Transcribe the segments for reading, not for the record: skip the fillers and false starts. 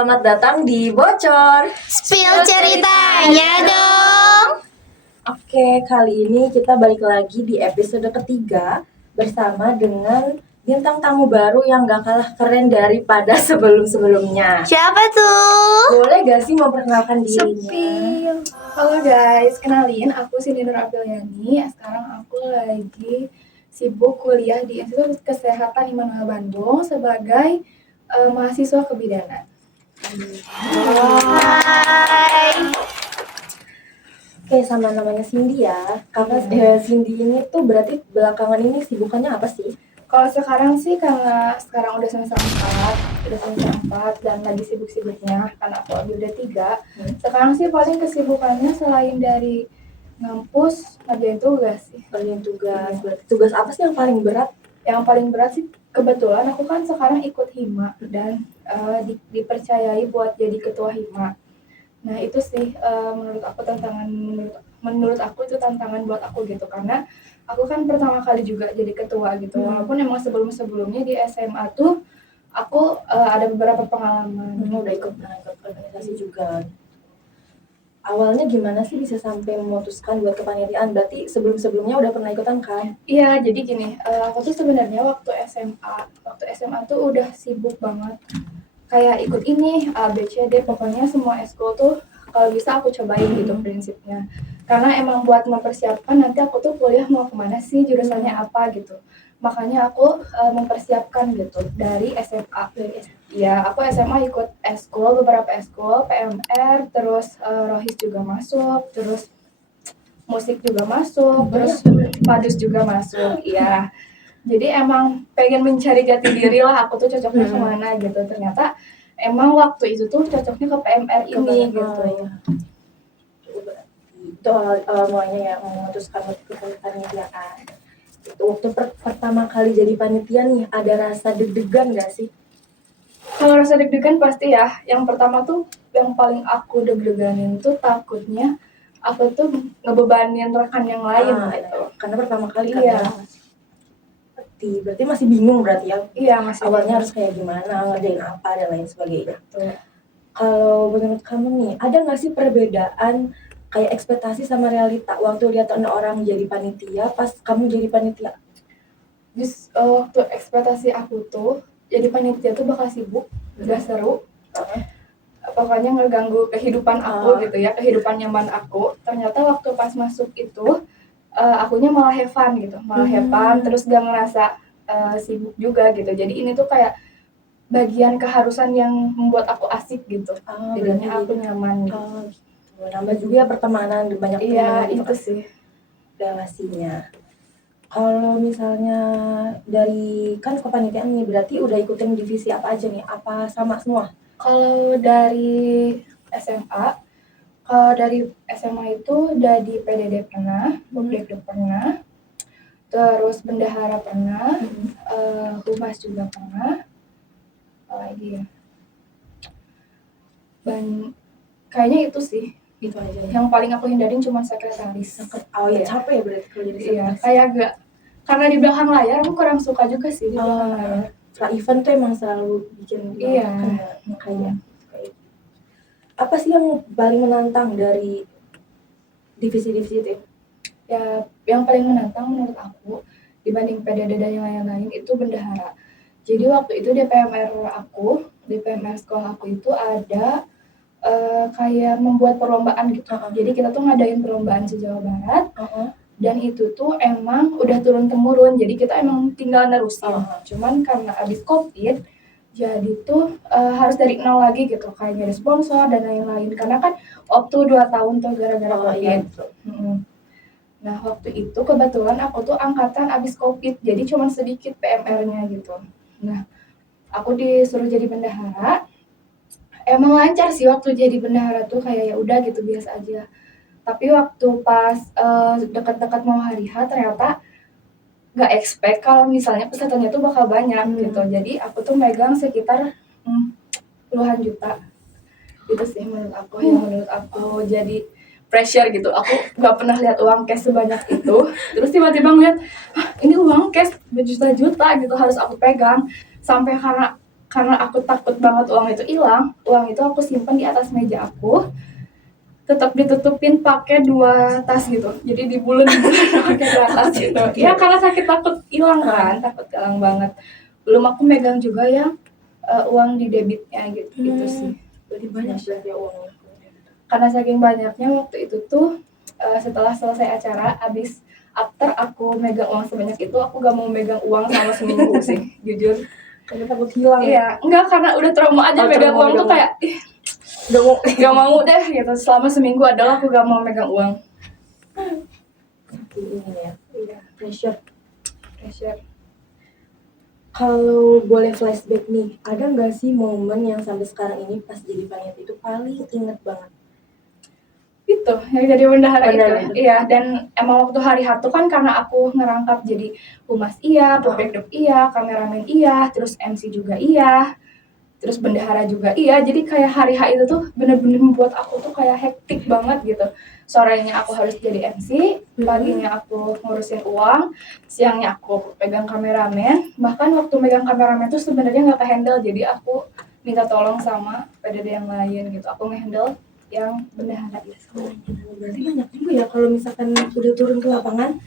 Selamat datang di Bocor. Spill ceritanya dong. Oke, kali ini kita balik lagi di episode ketiga bersama dengan bintang tamu baru yang gak kalah keren daripada sebelum-sebelumnya. Siapa tuh? Boleh gak sih memperkenalkan dirinya? Spill. Halo guys, kenalin aku Cindy Nur Apriliani. Sekarang aku lagi sibuk kuliah di Institut Kesehatan Immanuel Bandung sebagai mahasiswa kebidanan. Hai. Oke, sama namanya Cindy ya. Karena Cindy ini tuh berarti belakangan ini sibukannya apa sih? Kalau sekarang sih karena sekarang udah semester 4 dan lagi sibuk-sibuknya karena aku lagi udah 3. Sekarang sih paling kesibukannya selain dari ngampus ngerjain tugas sih. Kalian tugas, berarti tugas apa sih yang paling berat? Yang paling berat sih kebetulan aku kan sekarang ikut hima dan dipercayai buat jadi ketua hima. Nah itu sih menurut aku menurut aku itu tantangan buat aku gitu, karena aku kan pertama kali juga jadi ketua gitu. Walaupun emang sebelumnya di SMA tuh aku ada beberapa pengalaman. Udah ikut organisasi juga. Awalnya gimana sih bisa sampai memutuskan buat kepanitiaan? Berarti sebelumnya udah pernah ikutan kan? Iya, jadi gini, aku tuh sebenarnya waktu SMA tuh udah sibuk banget. Kayak ikut ini, A, B, C, D, pokoknya semua eskul tuh kalau bisa aku cobain gitu prinsipnya. Karena emang buat mempersiapkan nanti aku tuh kuliah mau kemana sih, jurusannya apa gitu. Makanya aku mempersiapkan gitu dari SMA. Ya, aku SMA ikut beberapa eskul, PMR, terus Rohis juga masuk, terus musik juga masuk, terus Padus juga masuk. Iya. Jadi emang pengen mencari jati diri lah, aku tuh cocoknya kemana gitu. Ternyata emang waktu itu tuh cocoknya ke PMR ini gitu. Itu mulainya yang memutuskan untuk kepanitiaan. Itu waktu pertama kali jadi panitia nih, ada rasa deg-degan gak sih? Kalau rasa deg-degan pasti ya. Yang pertama tuh yang paling aku deg-deganin tuh takutnya aku tuh ngebebanin rekan yang lain gitu. Karena pertama kali Iya. kan berarti masih bingung berarti ya? Iya, masih awalnya harus kayak gimana, ngerjain apa dan lain sebagainya. Tuh. Kalau menurut kamu nih, ada nggak sih perbedaan kayak ekspektasi sama realita waktu lihat orang jadi panitia pas kamu jadi panitia? Terus waktu ekspektasi aku tuh jadi panitia tuh bakal sibuk, gak seru. Pokoknya ngeganggu kehidupan aku gitu ya, kehidupan nyaman aku. Ternyata waktu pas masuk itu akunya malah have fun gitu, terus gak ngerasa sibuk juga gitu. Jadi ini tuh kayak bagian keharusan yang membuat aku asik gitu. Jadinya aku nyaman gitu. Gitu. Nambah juga pertemanan, banyak teman. Iya, gitu itu kan sih relasinya. Kalau misalnya dari kan kepanitiaan nih, berarti udah ikutin divisi apa aja nih? Apa sama semua? Kalau dari SMA itu udah di PDD pernah, Bukdekduk pernah, terus bendahara pernah, humas juga pernah, apalagi ya, kayaknya itu sih. Itu aja. Yang paling aku hindarin cuma sekretaris. Ya capek ya berarti kalau jadi Iya, sekretaris. kayak gak, karena di belakang layar aku kurang suka juga sih di belakang layar. Setelah event tuh emang selalu bikin kayak apa sih yang paling menantang dari divisi-divisi itu? Ya, yang paling menantang menurut aku dibanding PDD dan yang lain-lain itu bendahara. Jadi waktu itu di PMR sekolah aku itu ada kayak membuat perlombaan gitu. Jadi kita tuh ngadain perlombaan se-Jawa Barat. Dan itu tuh emang udah turun-temurun. Jadi kita emang tinggal nerusin. Cuman karena abis COVID, jadi tuh harus dari nol lagi gitu. Kayak nyari sponsor dan lain-lain. Karena kan waktu 2 tahun tuh gara-gara COVID. Iya. Nah waktu itu kebetulan aku tuh angkatan abis COVID. Jadi cuman sedikit PMR-nya gitu. Nah aku disuruh jadi bendahara. Emang lancar sih waktu jadi bendahara tuh, kayak ya udah gitu biasa aja. Tapi waktu pas dekat-dekat mau hari H ternyata nggak expect kalau misalnya pesertanya tuh bakal banyak gitu. Jadi aku tuh megang sekitar puluhan juta. Itu sih menurut aku jadi pressure gitu. Aku nggak pernah lihat uang cash sebanyak itu. Terus tiba-tiba ngeliat, ini uang cash berjuta-juta gitu harus aku pegang. Sampai karena karena aku takut banget uang itu hilang, uang itu aku simpan di atas meja aku, tetap ditutupin pakai 2 tas gitu, jadi dibulun pakai 2 tas gitu. Ya karena sakit, takut hilang kan, takut hilang banget. Belum aku megang juga yang uang di debitnya gitu, itu sih. Berarti banyak berarti uangnya. Karena saking banyaknya waktu itu tuh setelah selesai acara, after aku megang uang sebanyak itu, aku gak mau megang uang selama seminggu sih, jujur. Karena takut hilang. Iya, enggak, karena udah trauma aja megang trauma uang tuh udah kayak Udah mau gak mau deh gitu. Selama seminggu adalah aku gak mau megang uang. ini ya. Iya, Pressure. pressure. Kalau boleh flashback nih, ada nggak sih momen yang sampai sekarang ini pas jadi panitia itu paling inget banget? Itu yang jadi bendahara Bendahara itu. Iya, dan emang waktu hari H tuh kan karena aku ngerangkap jadi humas iya, puprekdep iya, kameramen iya, terus MC juga iya, terus bendahara juga iya. Jadi kayak hari H itu tuh bener-bener membuat aku tuh kayak hektik banget gitu. Sorenya aku harus jadi MC, paginya aku ngurusin uang, siangnya aku pegang kameramen. Bahkan waktu megang kameramen tuh sebenarnya nggak kehandle, jadi aku minta tolong sama PDD yang lain gitu. Aku ngehandle yang bendahara itu. Berarti banyak juga ya kalau misalkan udah turun ke lapangan.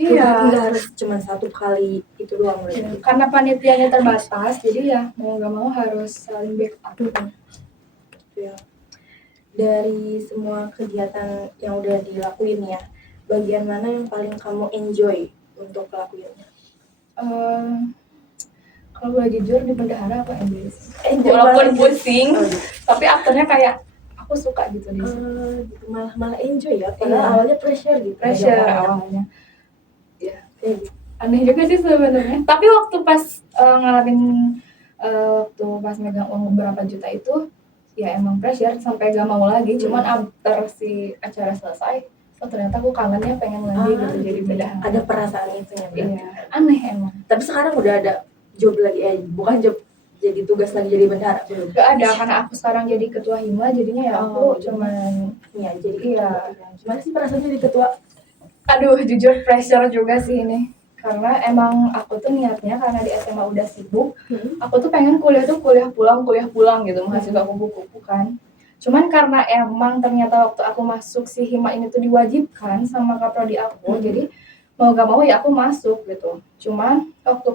Iya. Nggak harus cuma satu kali itu doang berarti. Karena panitianya terbatas, jadi ya mau nggak mau harus saling backup. Ya. Dari semua kegiatan yang udah dilakuin ya, bagian mana yang paling kamu enjoy untuk lakuinnya? Kalau boleh jujur di bendahara aku enjoy. Enjoy Walaupun banget. pusing, Oh, gitu. tapi afternya kayak aku suka gitu di situ. Gitu. Malah enjoy ya, padahal Iya. awalnya pressure gitu. Pressure Ada orang. awalnya. Ya, Kayak gitu. aneh juga sih sebenarnya. Tapi waktu pas ngalamin waktu pas megang uang beberapa juta itu, ya emang pressure sampai gak mau lagi. Cuman after si acara selesai, oh ternyata aku kangennya pengen lagi gitu jadi bendahara. Ada perasaan itunya berarti. Iya, aneh emang. Tapi sekarang udah ada job lagi, bukan job, jadi tugas lagi jadi bendahara belum? Gak ada, karena aku sekarang jadi ketua hima, jadinya ya aku cuman ya jadi iya. Gimana sih perasaan jadi ketua? Aduh, jujur pressure juga sih ini. Karena emang aku tuh niatnya karena di SMA udah sibuk, aku tuh pengen kuliah pulang gitu, mahasiswa kupu-kupu kan. Cuman karena emang ternyata waktu aku masuk si hima ini tuh diwajibkan sama kaprodi aku, jadi mau gak mau ya aku masuk gitu. Cuman waktu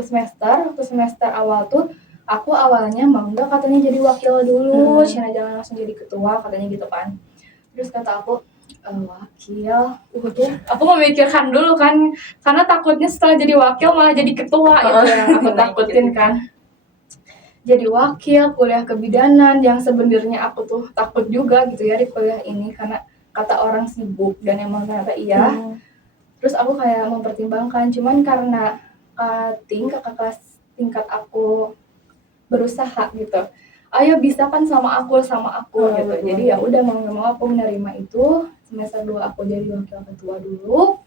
semester awal tuh aku awalnya mau nggak katanya jadi wakil dulu, Cina jangan langsung jadi ketua katanya gitu kan. Terus kata aku wakil, aku memikirkan dulu kan, karena takutnya setelah jadi wakil malah jadi ketua, itu yang aku takutin kan. Jadi wakil, kuliah kebidanan, yang sebenarnya aku tuh takut juga gitu ya di kuliah ini, karena kata orang sibuk, dan emang ternyata iya. Terus aku kayak mempertimbangkan, cuman karena kakak kelas tingkat aku berusaha gitu, ayo bisa kan sama aku gitu. Jadi ya udah mau nggak mau aku menerima itu. Semester 2 aku jadi wakil ketua dulu.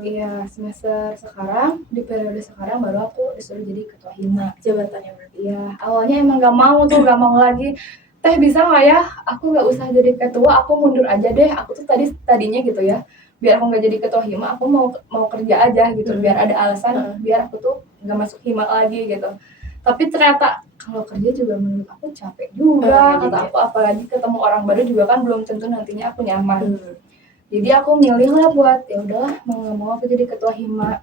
Iya, semester sekarang, di periode sekarang baru aku disuruh jadi ketua hima. Jabatannya berarti. Iya, awalnya emang gak mau lagi. Teh bisa nggak ya? Aku nggak usah jadi ketua, aku mundur aja deh. Aku tuh tadinya gitu ya, biar aku nggak jadi ketua hima, aku mau kerja aja gitu, biar ada alasan, biar aku tuh nggak masuk hima lagi gitu. Tapi ternyata kalau kerja juga menurut aku capek juga, kata aku, apalagi ketemu orang baru juga kan belum tentu nantinya aku nyaman. Jadi aku milih lah buat ya udahlah mau nggak mau aku jadi ketua hima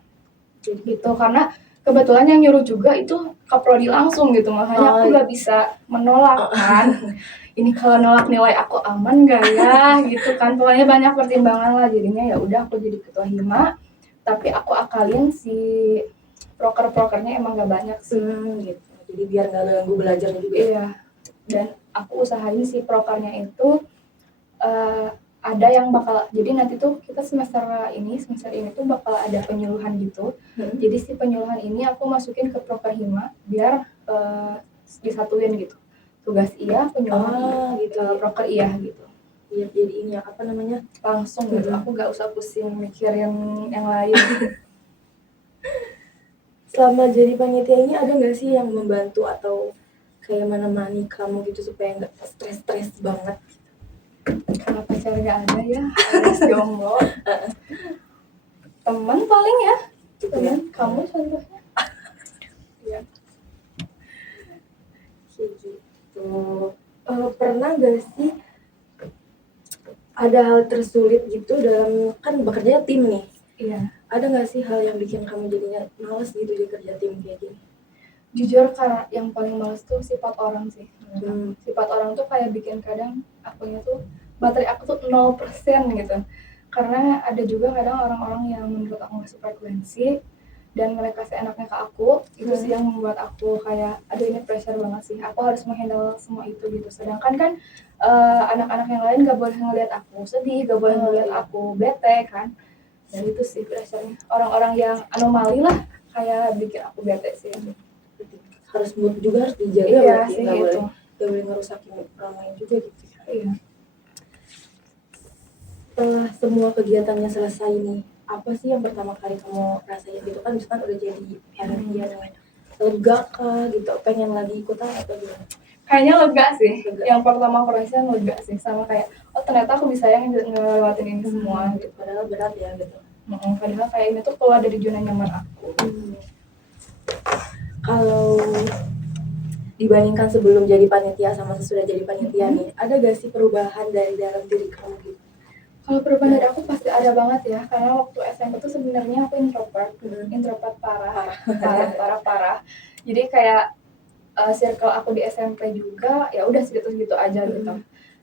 gitu, karena kebetulan yang nyuruh juga itu kaprodi langsung gitu, makanya aku nggak bisa menolak kan. Ini kalau nolak nilai aku aman gak ya gitu kan, pokoknya banyak pertimbangan lah, jadinya ya udah aku jadi ketua hima, tapi aku akalin si prokernya emang gak banyak sih gitu. Jadi biar nggak ganggu belajarnya juga. Iya, dan aku usahain si prokernya itu ada yang bakal, jadi nanti tuh kita semester ini tuh bakal ada penyuluhan gitu. Jadi si penyuluhan ini aku masukin ke proker hima biar disatuin gitu, tugas iya, penyuluhan gitu, proker iya gitu. Iya, jadi ini apa namanya, langsung gitu, aku gak usah pusing mikirin yang lain. Selama jadi panitia ini ada nggak sih yang membantu atau kayak menemani kamu gitu supaya nggak stres banget? Kalau pacar gak ada ya, harus jomblo. Teman paling ya, teman. Kamu contohnya? gitu. Pernah gak sih ada hal tersulit gitu dalam kan bekerja tim nih? Iya. Ada nggak sih hal yang bikin kamu jadinya males gitu di kerja tim kayak gini? Jujur karena yang paling males tuh sifat orang sih. Hmm. Sifat orang tuh kayak bikin kadang akunya tuh baterai aku tuh 0% gitu. Karena ada juga kadang orang-orang yang menurut aku nggak sefrekuensi dan mereka seenaknya ke aku, itu sih yang membuat aku kayak aduh ini pressure banget sih, aku harus menghandle semua itu gitu. Sedangkan kan anak-anak yang lain gak boleh ngelihat aku sedih, gak boleh ngelihat aku bete kan. Dan itu sih pressure-nya, orang-orang yang anomali lah kayak bikin aku bete sih. Harus mood juga harus dijaga Iya berarti sih, nggak gitu. boleh ngerusakin orang lain juga gitu. Iya. Setelah semua kegiatannya selesai nih, apa sih yang pertama kali kamu rasain gitu kan? Misalkan udah jadi panitia nih, lega kah gitu, pengen lagi ikutan atau gimana? Kayaknya lega sih. Lega. Yang pertama aku rasain lega sih, sama kayak oh ternyata aku bisa yang ngelewatin ini semua gitu. Padahal berat ya gitu. Padahal kayak ini tuh keluar dari zona nyaman aku. Kalau dibandingkan sebelum jadi panitia sama sesudah jadi panitia nih, ada gak sih perubahan dari dalam diri kamu gitu? Kalau perubahan dari aku pasti ada banget ya, karena waktu SMP tuh sebenarnya aku introvert parah. Jadi kayak circle aku di SMP juga ya udah segitu-segitu aja gitu.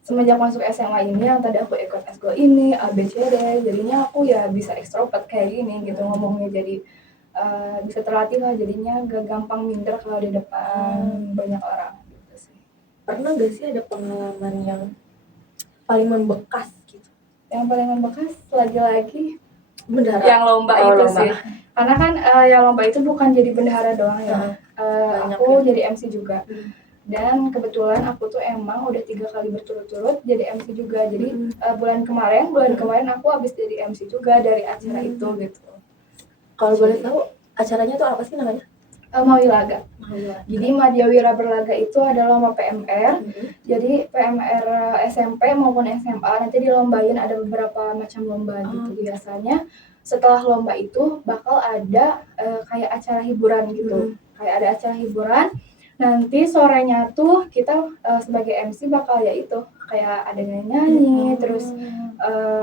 Semenjak masuk SMA ini yang tadi aku ikut eskul ini A B C D, jadinya aku ya bisa extrovert kayak gini gitu, ngomongnya jadi bisa terlatih lah, jadinya gak gampang minder kalau di depan banyak orang gitu sih. Pernah gak sih ada pengalaman yang paling membekas gitu? Yang paling membekas lagi-lagi Bendahara. yang lomba itu lomba. sih, karena kan yang lomba itu bukan jadi bendahara doang ya. Aku jadi MC juga. Dan kebetulan aku tuh emang udah 3 kali berturut-turut jadi MC juga. Jadi bulan kemarin aku habis jadi MC juga dari acara itu gitu. Kalau boleh tahu acaranya tuh apa sih namanya? Mawilaga. Jadi Madya Wira Berlaga itu adalah lomba PMR. Jadi PMR SMP maupun SMA nanti dilombain, ada beberapa macam lomba gitu. Biasanya setelah lomba itu bakal ada kayak acara hiburan gitu. Kayak ada acara hiburan. Nanti sorenya tuh kita sebagai MC bakal ya itu kayak ada nyanyi, terus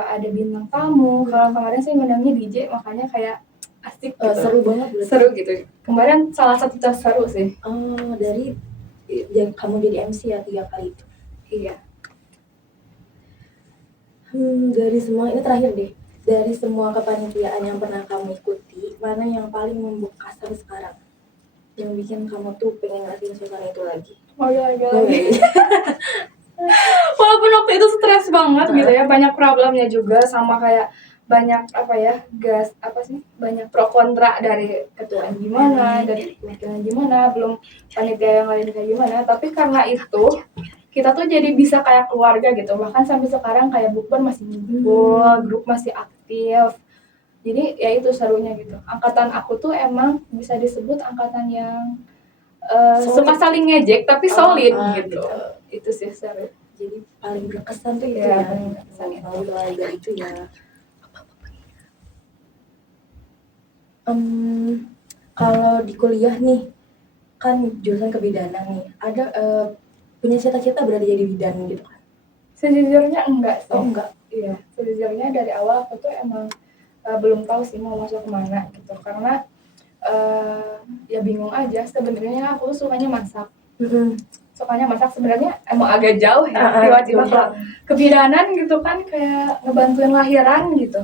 ada bintang tamu. Kalau kemarin sih ngundangnya DJ, makanya kayak asik gitu. Seru banget berarti. Seru gitu. Kemarin salah satu tes seru sih. Dari kamu jadi MC ya 3 kali itu. Iya. Dari semua ini terakhir deh. Dari semua kepanitiaan yang pernah kamu ikuti, mana yang paling membekas sampai sekarang? Yang bikin kamu tuh pengen ngerasain suasana itu lagi? Lagi. Walaupun waktu itu stres banget gitu ya, banyak problemnya juga, sama kayak banyak banyak pro kontra dari ketua gimana, dari wakilan gimana, belum panitia yang lain kayak gimana. Tapi karena itu kita tuh jadi bisa kayak keluarga gitu, bahkan sampai sekarang kayak bukber masih ngumpul, grup masih aktif. Jadi ya itu serunya gitu. Angkatan aku tuh emang bisa disebut angkatan yang suka saling ngejek tapi solid gitu. Itu sih seru. Jadi paling berkesan tuh itu Ya, ya, paling berkesan itu. Mawilaga itu ya. Kalau di kuliah nih, kan jurusan kebidanan nih, ada punya cita-cita berada jadi bidan gitu kan? Sejujurnya enggak sih. Oh enggak? Iya, sejujurnya dari awal aku tuh emang belum tahu sih mau masuk kemana gitu, karena ya bingung aja. Sebenarnya aku tuh sukanya masak. Sukanya masak sebenarnya emang agak jauh ya, tiba-tiba ke kebidanan gitu kan, kayak ngebantuin lahiran gitu.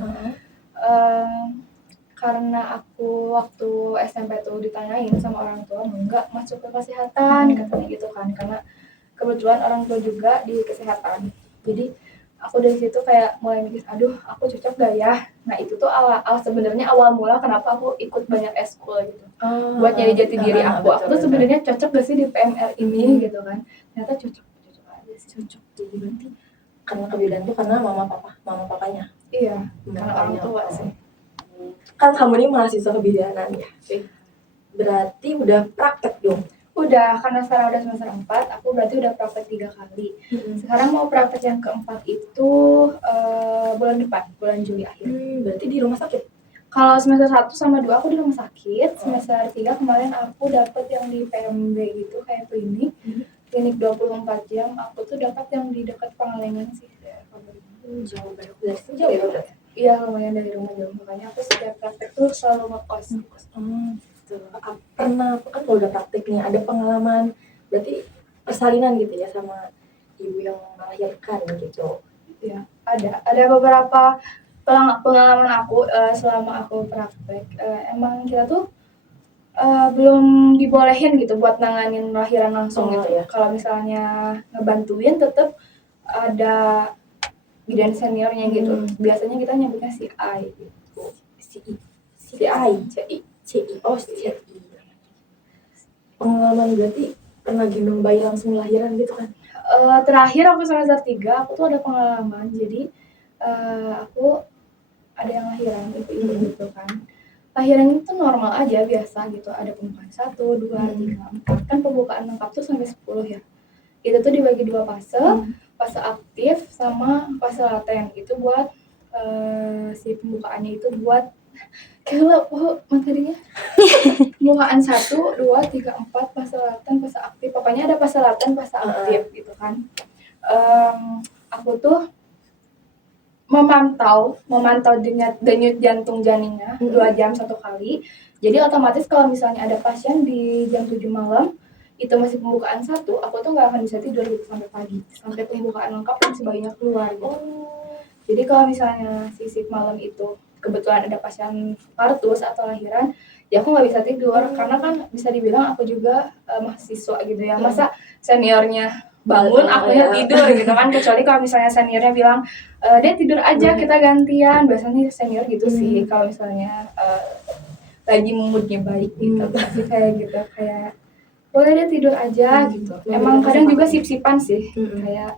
Karena aku waktu SMP tuh ditanyain sama orang tua, enggak masuk ke kesehatan katanya gitu kan, karena kebetulan orang tua juga di kesehatan. Jadi aku dari situ kayak mulai mikir, aduh aku cocok gak ya. Nah itu tuh sebenarnya awal mula kenapa aku ikut banyak eskul gitu, buat nyari jati diri aku. Aku tuh sebenarnya cocok gak sih di PMR ini gitu kan. Ternyata cocok aja sih. Cocok. Jadi berarti karena kebidanan tuh karena mama papanya. Iya, karena orang tua sih. Kan kamu ini mahasiswa kebidanan ya, berarti udah praktek dong? Udah, karena sekarang udah semester 4, aku berarti udah praktek 3 kali. Sekarang mau praktek yang keempat itu bulan depan, bulan Juli akhir. Berarti di rumah sakit? Kalau semester 1 sama 2 aku di rumah sakit, semester 3 kemarin aku dapet yang di PMB gitu, kayak klinik. klinik 24 jam, aku tuh dapat yang di dekat Pangalengan sih. Jauh banget dari sini, jauh ya udah. Iya, lumayan dari rumah jauh, makanya aku setiap praktek tuh selalu ngekos. Gitu. Pernah kan kalau udah praktik nih ada pengalaman berarti persalinan gitu ya sama ibu yang melahirkan gitu. Ya, ada beberapa pengalaman aku selama aku praktek. Emang kita tuh belum dibolehin gitu buat nanganin lahiran langsung gitu. Ya. Kalau misalnya ngebantuin tetap ada bidan seniornya gitu. Biasanya kita nyebutnya CI gitu. CI. Oh, CI. Pengalaman berarti pernah gendong bayi langsung lahiran gitu kan? Terakhir aku semester 3 aku tuh ada pengalaman. Jadi aku ada yang lahiran ibu-ibu gitu kan. Lahiran itu normal aja biasa gitu, ada pembukaan 1, 2, 3, 4. Kan pembukaan lengkap tuh sampai 10 ya. Itu tuh dibagi 2 fase, fase aktif sama fase laten. Itu buat si pembukaannya itu buat gila materinya. Pembukaan 1, 2, 3, 4, fase laten, fase aktif. Pokoknya ada fase laten, fase aktif gitu kan. Aku tuh memantau denyut jantung janinnya 2 jam 1 kali. Jadi otomatis kalau misalnya ada pasien di jam 7 malam itu masih pembukaan 1, aku tuh nggak akan bisa tidur gitu sampai pagi, sampai pembukaan lengkap dan si bayinya keluar gitu. Jadi kalau misalnya sisip malam itu kebetulan ada pasien partus atau lahiran, ya aku nggak bisa tidur karena kan bisa dibilang aku juga mahasiswa gitu ya. Masa seniornya bangun akunya tidur gitu kan, kecuali kalau misalnya seniornya bilang dia tidur aja kita gantian, biasanya senior gitu sih kalau misalnya lagi moodnya baik gitu. Tapi kayak gitu, kayak boleh dia tidur aja gitu. Emang kadang juga sip-sipan sih, kayak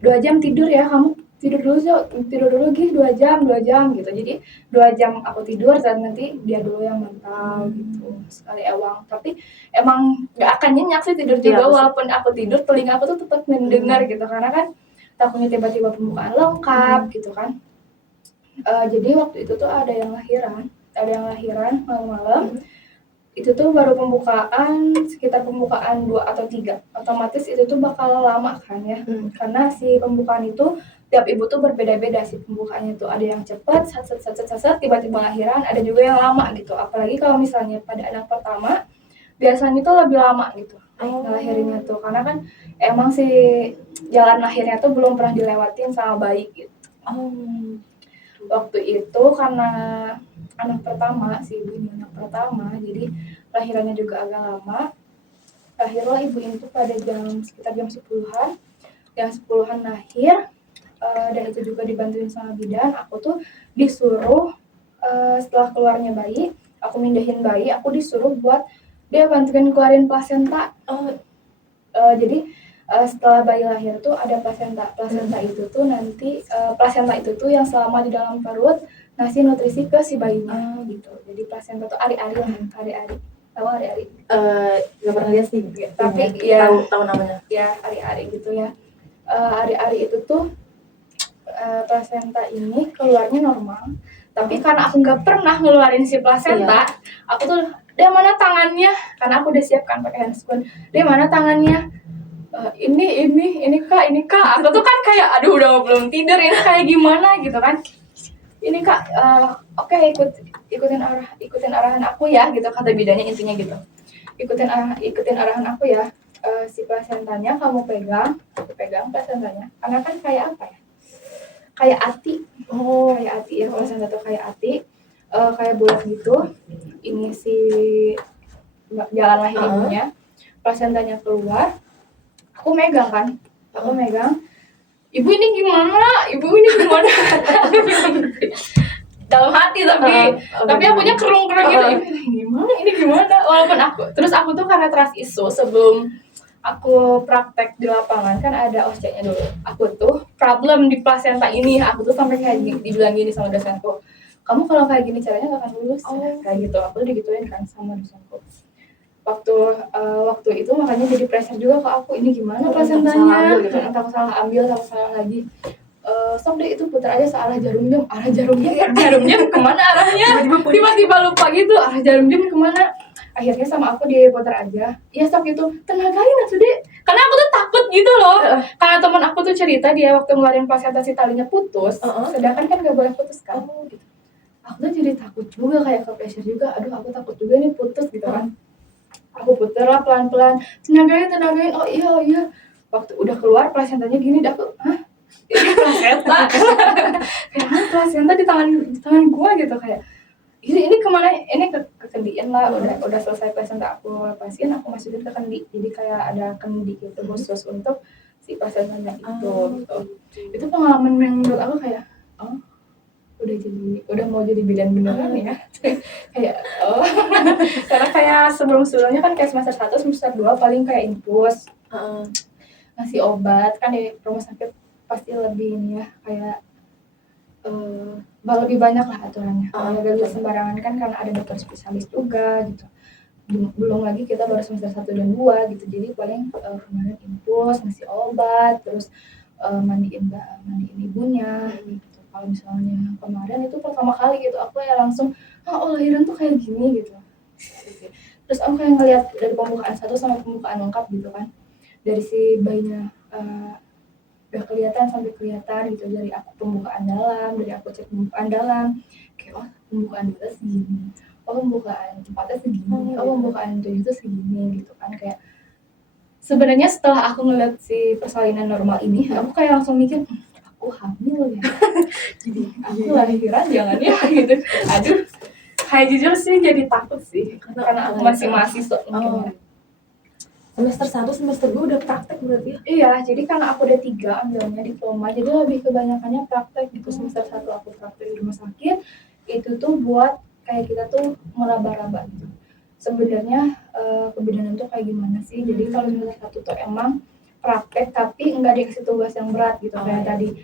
2 jam tidur ya, kamu tidur dulu gih 2 jam gitu. Jadi 2 jam aku tidur dan nanti dia dulu yang mantau gitu. Sekali ewang. Tapi emang gak akan nyenyak sih tidur juga, walaupun aku tidur telinga aku tuh tetap mendengar gitu, karena kan takutnya tiba-tiba pembukaan lengkap gitu kan. Jadi waktu itu tuh ada yang lahiran malam-malam. Itu tuh baru pembukaan, sekitar pembukaan 2 atau 3. Otomatis itu tuh bakal lama kan ya. Karena si pembukaan itu tiap ibu tuh berbeda-beda sih pembukaannya tuh. Ada yang cepat, tiba-tiba lahiran, ada juga yang lama gitu. Apalagi kalau misalnya pada anak pertama, biasanya tuh lebih lama gitu ngelahirinnya tuh. Karena kan emang si jalan lahirnya tuh belum pernah dilewatin sama bayi gitu. Waktu itu karena anak pertama, si ibu ini anak pertama, jadi lahirannya juga agak lama. Lahirlah ibu ini tuh pada sekitar jam 10-an. Jam 10-an lahir, dan itu juga dibantuin sama bidan. Aku tuh disuruh setelah keluarnya bayi, aku mindahin bayi, aku disuruh buat dia bantuin keluarin plasenta. Jadi setelah bayi lahir tuh ada plasenta itu tuh nanti plasenta itu tuh yang selama di dalam perut ngasih nutrisi ke si bayinya gitu. Jadi plasenta tuh ari-ari. Tahu ari-ari? Nggak pernah lihat sih, tapi ya tahu namanya. Ya ari-ari gitu ya. Ari-ari itu tuh plasenta ini keluarnya normal. Tapi karena aku nggak pernah ngeluarin si plasenta, aku tuh dia mana tangannya? Karena aku udah siapkan pakai handscoon. Dia mana tangannya? Ini kak, aku tuh kan kayak aduh udah belum tidur, ini kayak gimana gitu kan. Ini kak, oke, ikutin arahan aku ya gitu, kata bidannya intinya gitu. Ikutin arahan aku ya. Si plasentanya kamu pegang plasentanya, karena kan kayak apa ya? Kayak ati. Kayak ati ya, plasenta tuh kayak ati. Kayak bulat gitu. Ini si jalan lahir ibunya. Plasentanya keluar. Aku megang kan, ibu ini gimana? Dalam hati tapi akunya kerung-kerung gitu. Ini gimana? Walaupun aku tuh karena trust issue sebelum aku praktek di lapangan kan ada OSCE-nya dulu. Aku tuh problem di plasenta ini, aku tuh sampai kayak dibilang gini sama dosenku. Kamu kalau kayak gini caranya gak akan lulus. Kayak gitu, aku digituin kan sama dosenku. Waktu itu makanya jadi pressure juga ke aku, ini gimana plasentanya, takut salah ambil, takut salah lagi. Sok deh itu putar aja searah jarum jam kemana arahnya, tiba-tiba lupa gitu arah jarum jam kemana. akhirnya sama aku diputar aja. Ya sok gitu, tenagain atuh deh, karena aku tuh takut gitu loh. Karena teman aku tuh cerita dia waktu ngeluarin plasenta si talinya putus, sedangkan kan gak boleh putus kan. Gitu. Aku tuh jadi takut juga, kayak ke pressure juga, aduh aku takut juga nih putus gitu kan. Aku puter lah pelan-pelan, tenagain, oh iya. Waktu udah keluar plasentanya gini, dah aku, hah? Ini plasenta? Kayak plasenta di tangan gua gitu, kayak ini kemana, ini ke kendiin lah, udah selesai plasenta aku lepasin, aku masukin ke kendi, jadi kayak ada kendi gitu khusus untuk si plasentanya itu gitu. Itu pengalaman yang menurut aku kayak udah mau jadi bidan beneran ya. Kayak karena kayak sebelumnya kan kayak semester 1 semester 2 paling kayak infus, ngasih obat kan di rumah sakit pasti lebih ini ya, kayak lebih banyak lah aturannya. Gak bisa sembarangan kan, karena ada dokter spesialis juga gitu. Belum lagi kita baru semester 1 dan 2 gitu, jadi paling kemarin infus, ngasih obat, terus mandiin ibunya gitu. Kalau misalnya kemarin itu pertama kali gitu, aku ya langsung lahiran tuh kayak gini gitu. Terus aku kayak ngeliat dari pembukaan 1 sampai pembukaan lengkap gitu kan, dari si bayinya udah kelihatan sampai kelihatan gitu, dari aku pembukaan dalam, dari aku cek pembukaan dalam, kayak pembukaan 2 segini, pembukaan 4 segini, pembukaan 7 tuh segini gitu kan. Kayak sebenarnya setelah aku ngeliat si persalinan normal ini, aku kayak langsung mikir, aku hamil ya, jadi aku lahiran jangan ya gitu. Aduh, kayak jujur sih jadi takut sih, karena aku masih mahasiswa mungkin. Semester 1, semester 2 udah praktek berarti ya? Iya, jadi karena aku udah 3 ambilnya diploma, jadi lebih kebanyakannya praktek gitu. Semester 1 aku praktek di rumah sakit, itu tuh buat kayak kita tuh meraba-raba gitu. Sebenarnya kebidanan tuh kayak gimana sih? Jadi kalau semester 1 tuh emang praktek, tapi nggak dikasih tugas yang berat gitu. Kayak tadi,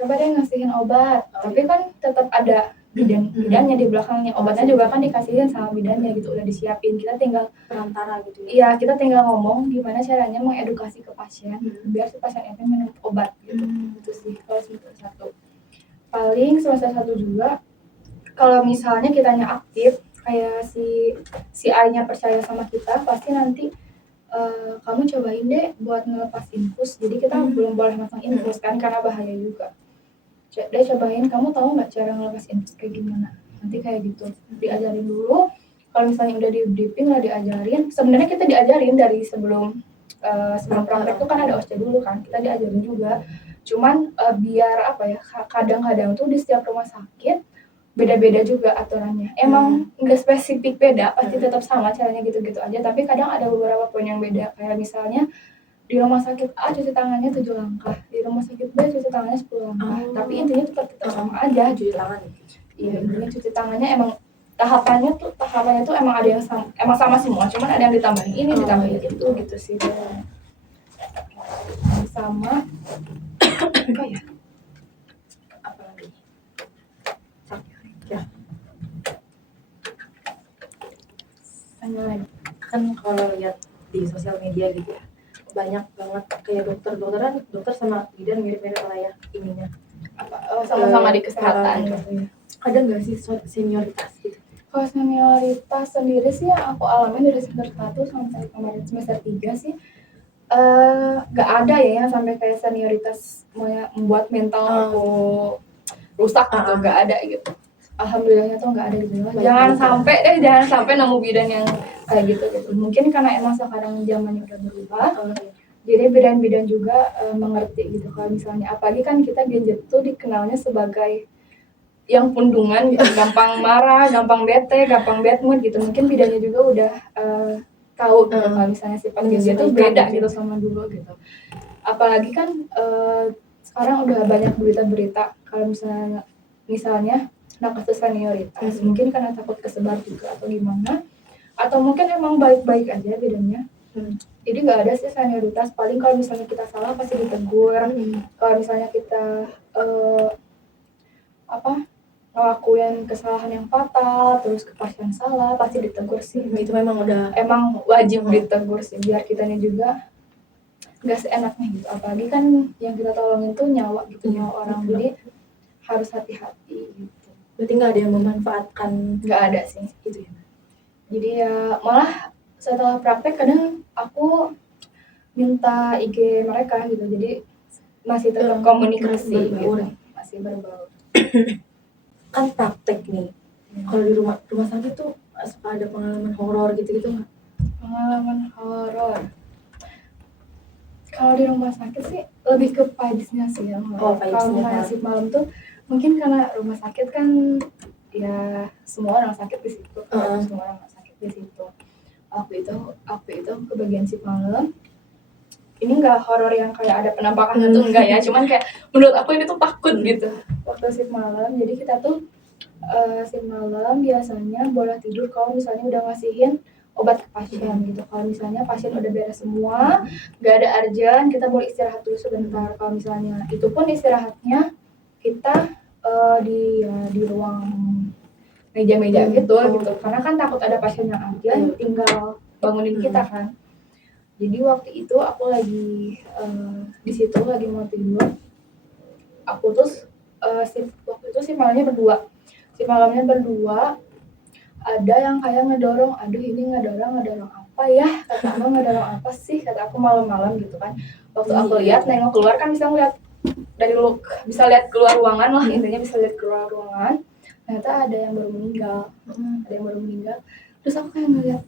coba deh ngasihin obat, tapi kan tetap ada bidannya di belakangnya. Obatnya juga kan dikasihin sama bidannya gitu, udah disiapin. Kita tinggal Perantara gitu ya? Iya, kita tinggal ngomong gimana caranya mengedukasi ke pasien biar si pasien itu minum obat gitu. Itu sih kalau semester 1. Paling semester 1 juga, kalau misalnya kitanya aktif, kayak si A-nya percaya sama kita, pasti nanti kamu cobain deh buat ngelepas infus. Jadi kita belum boleh masang infus kan, karena bahaya juga. Deh cobain, kamu tahu nggak cara ngelepas infus kayak gimana? Nanti kayak gitu, diajarin dulu. Kalau misalnya udah di briefing lah diajarin, sebenarnya kita diajarin dari sebelum praktek tuh kan ada OSCE dulu kan, kita diajarin juga. Cuman biar apa ya, kadang-kadang tuh di setiap rumah sakit beda-beda juga aturannya. Emang nggak spesifik beda, pasti tetap sama caranya gitu-gitu aja. Tapi kadang ada beberapa poin yang beda, kayak misalnya di rumah sakit A cuci tangannya 7 langkah, di rumah sakit B cuci tangannya 10 langkah. Tapi intinya tetap sama aja, cuci tangan. Iya, intinya cuci tangannya emang tahapannya tuh emang ada yang sama semua, cuman ada yang ditambahin ini, ditambahin itu gitu sih. Sama apa ya? Apa lagi? Ya. Tanya lagi. Kan kalau lihat di sosial media gitu ya, banyak banget kayak dokter sama bidan mirip-mirip lah ya ininya. Sama-sama di kesehatan gitu ya. Ada nggak sih senioritas gitu? Kalau senioritas sendiri sih yang aku alami dari semester 1 sampai kemarin semester 3 sih, nggak ada ya yang sampai kayak senioritas membuat mental aku rusak gitu, nggak ada gitu. Alhamdulillahnya tuh nggak ada gitu. Jangan sampai nemu bidan yang kayak gitu. Mungkin karena emang sekarang zamannya udah berubah, jadi bidan-bidan juga mengerti gitu. Kalau misalnya apalagi kan kita gadget tuh dikenalnya sebagai yang pundungan gitu, gampang marah, gampang bete, gampang bad mood gitu. Mungkin bidannya juga udah tahu gitu kalau misalnya sifat gadget tuh beda gitu sama dulu gitu. Apalagi kan sekarang udah banyak berita-berita kalau misalnya kasus senioritas, mungkin karena takut kesebar juga atau gimana, atau mungkin emang baik-baik aja bidannya. Jadi nggak ada sih senioritas, paling kalau misalnya kita salah pasti ditegur. Kalau misalnya kita ngelakuin kesalahan yang fatal, terus ke pasien salah, pasti ditegur sih. Itu memang wajib ditegur sih, biar kitanya juga nggak seenaknya gitu. Apalagi kan yang kita tolongin tuh nyawa gitu, nyawa orang, jadi harus hati-hati gitu. Berarti nggak ada yang memanfaatkan? Nggak ada sih Itu ya. Jadi ya malah setelah praktek kadang aku minta IG mereka gitu, jadi masih tetap komunikasi berbaur. gitu, masih berbaur. Kan praktek nih. Kalau di rumah sakit tuh suka ada pengalaman horor gitu-gitu nggak? Pengalaman horor. Kalau di rumah sakit sih lebih ke vibes-nya sih yang Oh, horor. vibes-nya. Kalau misalnya shift malam tuh mungkin karena rumah sakit kan ya semua orang sakit di situ, semua orang sakit di situ. Waktu itu ke bagian shift malam. Ini nggak horor yang kayak ada penampakan tuh enggak ya, cuman kayak menurut aku ini tuh takut gitu. Waktu shift malam, jadi kita tuh shift malam biasanya boleh tidur kalau misalnya udah ngasihin obat ke pasien gitu. Kalau misalnya pasien udah beres semua, nggak ada urgent, kita boleh istirahat dulu sebentar. Kalau misalnya itu pun istirahatnya kita di ruang meja-meja gitu, karena kan takut ada pasien yang urgent, tinggal bangunin kita kan. Jadi waktu itu aku lagi di situ lagi mau tidur. Aku terus waktu itu si malamnya berdua. Si malamnya berdua ada yang kayak ngedorong, aduh ini ngedorong apa ya? Kata aku ngedorong apa sih? Kata aku malam-malam gitu kan. Waktu aku lihat nengok keluar kan bisa ngeliat dari bisa lihat keluar ruangan lah, intinya bisa lihat keluar ruangan. Ternyata ada yang baru meninggal. Terus aku kayak ngeliat,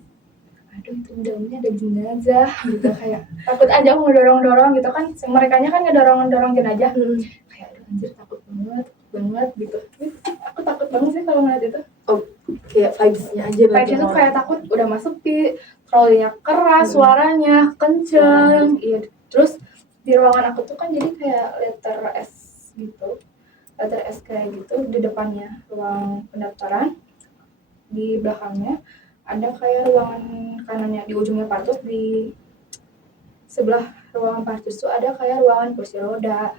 aduh itu di dalamnya ada jenazah gitu, kayak takut aja aku ngedorong gitu kan, mereka kan ngedorong jenazah, kayak aduh anjir takut banget gitu. Aku takut banget sih kalau ngeliat itu. Kayak vibes-nya aja. Vibes-nya tuh kayak takut, udah masuk terlalu keras, suaranya kenceng, iya. Terus di ruangan aku tuh kan jadi kayak letter S kayak gitu di depannya ruang pendaftaran, di belakangnya ada kayak ruangan kanannya di ujungnya partus, di sebelah ruangan partus tuh ada kayak ruangan kursi roda,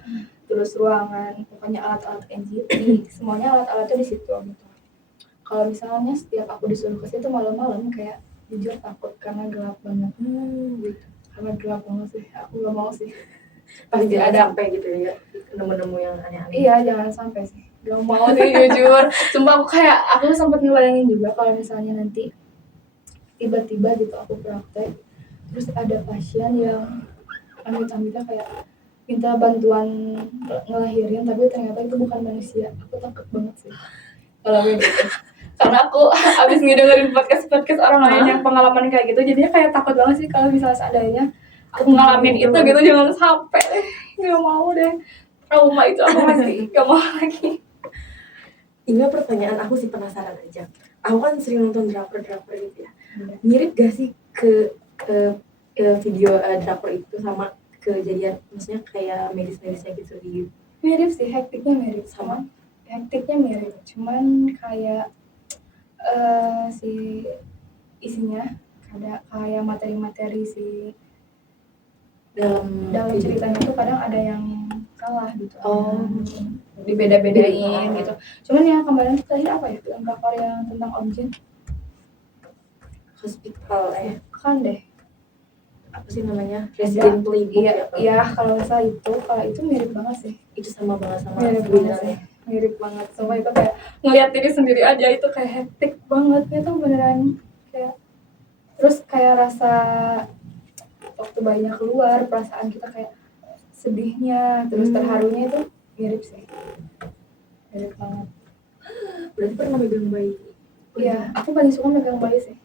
terus ruangan pokoknya alat-alat NCT, semuanya alat-alatnya di situ gitu. Kalau misalnya setiap aku disuruh ke situ malam-malam kayak jujur takut karena gelap banget. Gitu. Karena gelap banget sih, aku gak mau sih. Pasti ada sampai gitu ya, nemu-nemu yang aneh-aneh. Iya, jangan sampai sih. Gak mau sih jujur. Sumpah aku sempat ngebayangin juga kalau misalnya nanti tiba-tiba gitu aku praktek, terus ada pasien yang amit-amitnya kayak minta bantuan ngelahirin, tapi ternyata itu bukan manusia. Aku takut banget sih kalau kayak gitu. Karena aku abis ngedengerin podcast orang lain yang pengalaman kayak gitu, jadinya kayak takut banget sih kalau misalnya seandainya aku ngalamin itu gitu, jangan sampai deh. Gak mau deh. Trauma itu aku pasti gak mau lagi. Ini pertanyaan aku sih, penasaran aja. Aku kan sering nonton drakor gitu ya. Mirip gak sih ke video drakor itu sama kejadian, maksudnya kayak medisnya gitu di? Mirip sih, hektiknya mirip sama. Hektiknya mirip, cuman kayak si isinya ada kayak materi-materi si dalam ceritanya tuh kadang ada yang salah gitu. Dibeda-bedain gitu. Cuman yang kemarin tuh tadi apa ya? Film drakor yang tentang Om Jin. Hospital Kan deh. Apa sih namanya? Resident Playbook. Iya, kalau itu mirip banget sih. Itu sama banget sama Mirip banget. Semua itu kayak ngeliat diri sendiri aja itu kayak hektik banget. Itu beneran kayak, terus kayak rasa waktu bayinya keluar, perasaan kita kayak sedihnya, terus terharunya itu mirip sih. Mirip banget. Berarti pernah megang bayi? Iya, aku paling suka megang bayi sih.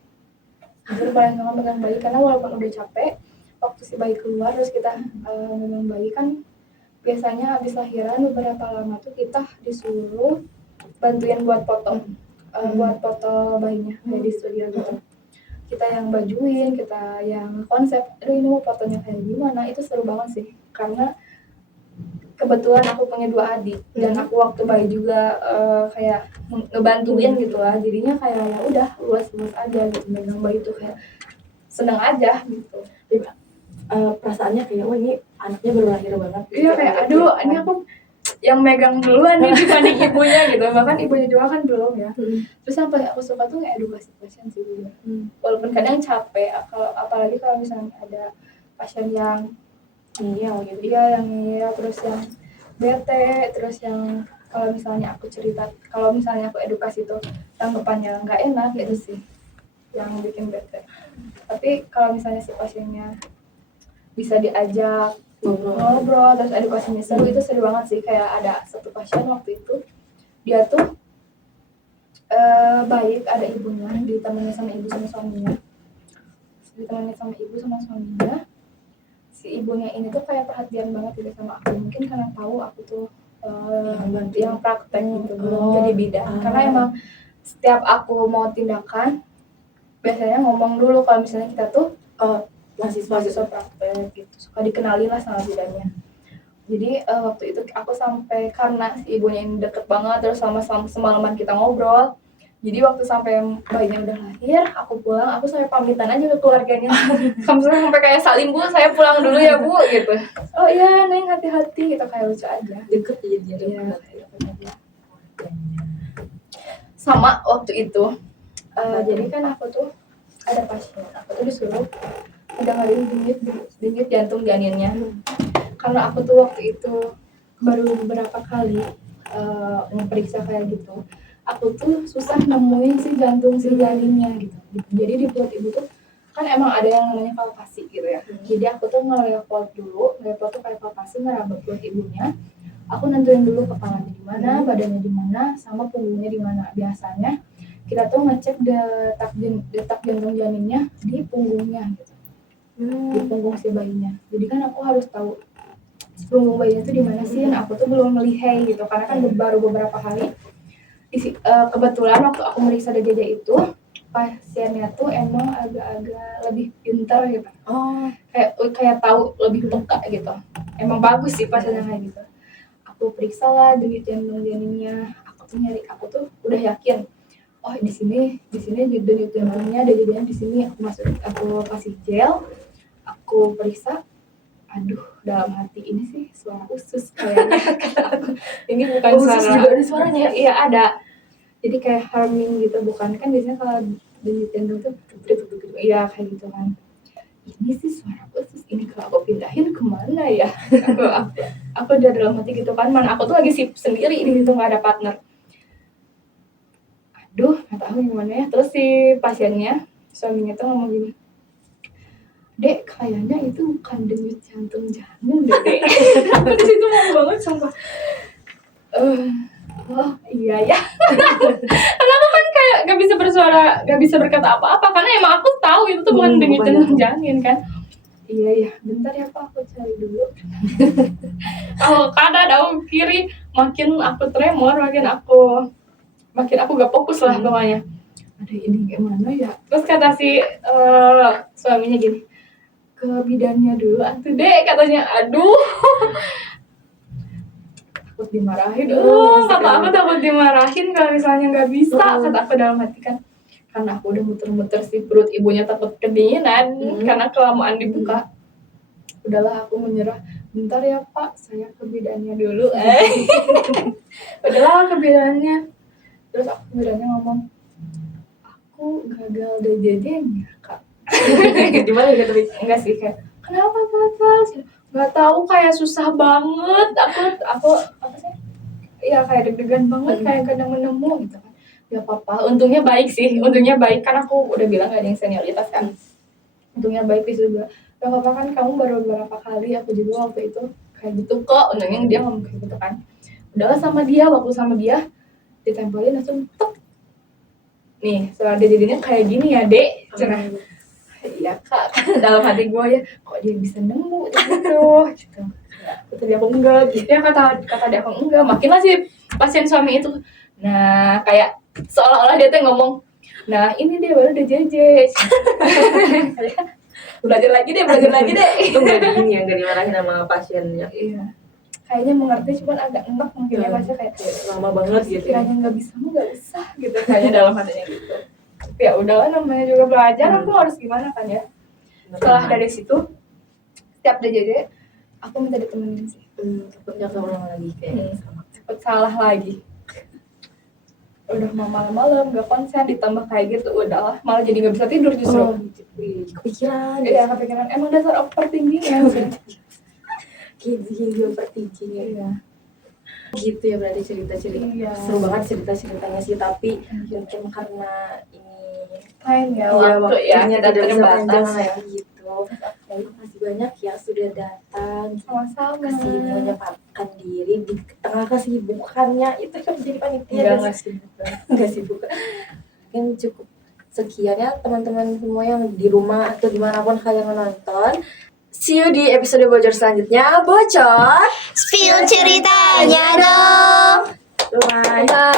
Aku paling suka megang bayi karena walaupun udah capek, waktu si bayi keluar terus kita megang bayi kan biasanya habis lahiran beberapa lama tuh kita disuruh bantuin buat foto, buat foto bayinya kayak di studio gitu. Kita yang bajuin, kita yang konsep, aduh ini mau fotonya kayak gimana, itu seru banget sih. Karena kebetulan aku punya 2 adik dan aku waktu bayi juga kayak ngebantuin gitu lah, jadinya kayak ya udah luas aja gitu, megang bayi tuh kayak seneng aja gitu. Perasaannya kayak, wah ini anaknya baru lahir banget. Iya kayak, aduh ini aku yang megang duluan nih dibanding ibunya gitu, bahkan ibunya juga kan belum ya. Terus yang paling aku suka tuh ngedukasi pasien sih juga. Walaupun kadang capek, apalagi kalau misalnya ada pasien yang ngeyel gitu, yang ngeyel, terus yang bete, terus yang kalau misalnya aku edukasi tuh tanggapannya nggak enak gitu sih. yang bikin bete. Tapi kalau misalnya si pasiennya bisa diajak ngobrol terus edukasinya seru, itu seru banget sih. Kayak ada satu pasien waktu itu dia tuh baik, ada ibunya, ditemani sama ibu sama suaminya. Si ibunya ini tuh kayak perhatian banget gitu sama aku. Mungkin karena tahu aku tuh yang praktek gitu, belum jadi bidan. Karena emang setiap aku mau tindakan biasanya ngomong dulu kalau misalnya kita tuh mahasiswa praktek gitu, suka dikenalin lah sama bidannya. Jadi waktu itu aku sampai, karena si ibunya ini deket banget, terus sama semalaman kita ngobrol. Jadi waktu sampai bayinya udah lahir, aku pulang, aku sampai pamitan aja ke keluarganya. Sampai kayak salim, Bu, saya pulang dulu ya, Bu, gitu. Oh iya, Neng, hati-hati, gitu, kayak lucu aja. Deket jadinya. Iya. Sama waktu itu, jadi kan aku tuh ada pasien, aku tuh disuruh dengerin denyut jantung janinnya. Karena aku tuh waktu itu baru beberapa kali memperiksa kayak gitu, aku tuh susah nemuin si jantung si janinnya gitu. Jadi di perut ibu tuh kan emang ada yang namanya palpasi gitu ya. Jadi aku tuh nge-level tuh kayak palpasi, ngeraba perut ibunya. Aku nentuin dulu kepalanya di mana, badannya di mana, sama punggungnya di mana. Biasanya kita tuh ngecek detak jantung janinnya di punggungnya gitu. Di punggung si bayinya. Jadi kan aku harus tahu punggung bayinya tuh di mana sih. Nah, aku tuh belum melihat gitu karena kan baru beberapa hari. Kebetulan waktu aku meriksa DJJ itu pasiennya tuh emang agak-agak lebih pintar gitu. Kayak tahu lebih peka gitu. Emang bagus sih pasiennya kayak gitu. Aku periksa lah denyut jantung janinnya. Aku tuh udah yakin. Oh di sini denyut jantungnya, denyut di sini. Aku kasih gel. Aku periksa. Aduh, dalam hati ini sih suara usus kayaknya. Kata aku, ini bukan usus suara. juga ada suaranya ya? Iya ada. Jadi kayak humming gitu, bukan kan biasanya kalau denyut jantung tuh iya kayak gitu kan. Ini sih suara usus, ini kalau aku pindahin kemana ya? Aku udah dalam hati gitu kan, mana aku tuh lagi sip sendiri di situ, nggak ada partner. Aduh, nggak tahu gimana ya. Terus si pasiennya, suaminya tuh ngomong gini, Dek, kayaknya itu bukan denyut jantung janin deh, Dek. Aku di situ mau banget sumpah. Oh iya ya. Karena aku kan kayak gak bisa bersuara, gak bisa berkata apa-apa karena emang aku tahu itu tuh bukan denyut jantung janin kan. Iya ya, bentar ya Pak, aku cari dulu. Kanan aku kiri, makin aku tremor, makin aku gak fokus lah pokoknya. Ada ini gimana ya? Terus kata si suaminya gini, ke bidannya dulu atuh Dek, katanya. Aduh. Takut dimarahin. Kata aku takut dimarahin kalau misalnya nggak bisa. Kata aku dalam hati kan, karena aku udah muter-muter si perut ibunya takut kedinginan karena kelamaan dibuka. Udahlah aku menyerah. Bentar ya Pak, saya ke bidannya dulu. Udahlah ke bidannya. Terus aku ke bidannya ngomong, aku gagal DJJ-nya Kak. Gimana gitu? Enggak sih, kayak kenapa Kak? Nggak tahu, kayak susah banget. Aku apa sih? Ya kayak deg-degan banget, kayak kadang menemu gitu kan. Gak apa-apa, untungnya baik sih. Untungnya baik kan aku udah bilang gak ada yang senioritas kan. Untungnya baik sih juga. Gak apa-apa kan, kamu baru beberapa kali, aku juga waktu itu kayak gitu kok. Untungnya dia ngomong kayak gitu kan. Udahlah sama dia, waktu sama dia ditempelin langsung tek. Nih, soal dia jadinya kayak gini ya Dek. Cerah. Iya Kak, dalam hati gue ya, kok dia bisa nemu gitu. Kata dia aku enggak, gitu ya kata dia aku enggak. Makinlah si pasien suami itu, nah kayak seolah-olah dia tuh ngomong, nah ini dia baru DJJ. belajar lagi deh. Itu nggak gini ya, nggak dimarahin sama pasiennya. Iya, kayaknya mengerti, cuman agak enak mungkin ya pasien kayak lama banget gitu. Kiranya nggak bisa, nggak usah gitu kayaknya dalam hatinya gitu. Ya udahlah, namanya juga belajar, aku harus gimana kan ya. Setelah dari situ, setiap DJJ aku minta ditemenin sih. Takutnya keulang lagi kayak Takut salah lagi. Udah mau malam-malam gak konsen, ditambah kayak gitu, udahlah malah jadi nggak bisa tidur justru. Kepikiran. Iya, kepikiran. Emang dasar overthinking ya. Gigi overthinking ya. Iya. Gitu ya berarti cerita-cerita. Iya. Seru banget cerita-ceritanya sih, tapi mungkin karena ini Main ya Iya, waktu ya waktunya dan tidak bisa panjang terbatas ya. lagi gitu. Terima kasih banyak ya sudah datang Sama-sama. ke sini menyempatkan diri di tengah kesibukannya itu kan jadi panitia Enggak sih. nggak sibuk. Mungkin cukup sekian ya teman-teman semua yang di rumah atau dimanapun kalian menonton. See you di episode bocor selanjutnya. Bocor Spill ceritanya dong. bye. Bye.